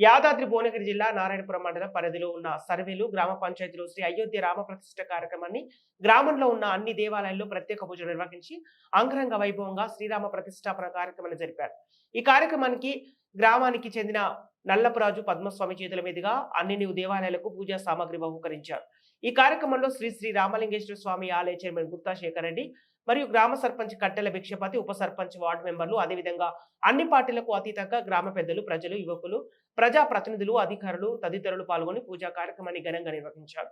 యాదాద్రి భువనగిరి జిల్లా నారాయణపురం మండలం పరిధిలో ఉన్న సర్వేలు గ్రామ పంచాయతీలో శ్రీ అయోధ్య రామ ప్రతిష్ఠ కార్యక్రమాన్ని గ్రామంలో ఉన్న అన్ని దేవాలయాల్లో ప్రత్యేక పూజలు నిర్వహించి అంగరంగ వైభవంగా శ్రీరామ ప్రతిష్టాపన కార్యక్రమాన్ని జరిపారు. ఈ కార్యక్రమానికి గ్రామానికి చెందిన నల్లపురాజు పద్మస్వామి చేతుల మీదుగా అన్ని దేవాలయాలకు పూజా సామాగ్రి బహుకరించారు. ఈ కార్యక్రమంలో శ్రీ శ్రీ రామలింగేశ్వర స్వామి ఆలయ చైర్మన్ గుత్తా శేఖర్ రెడ్డి మరియు గ్రామ సర్పంచ్ కట్టెల భిక్షపతి, ఉప సర్పంచ్, వార్డు మెంబర్లు, అదేవిధంగా అన్ని పార్టీలకు అతీతంగా గ్రామ పెద్దలు, ప్రజలు, యువకులు, ప్రజా ప్రతినిధులు, అధికారులు తదితరులు పాల్గొని పూజా కార్యక్రమాన్ని ఘనంగా నిర్వహించారు.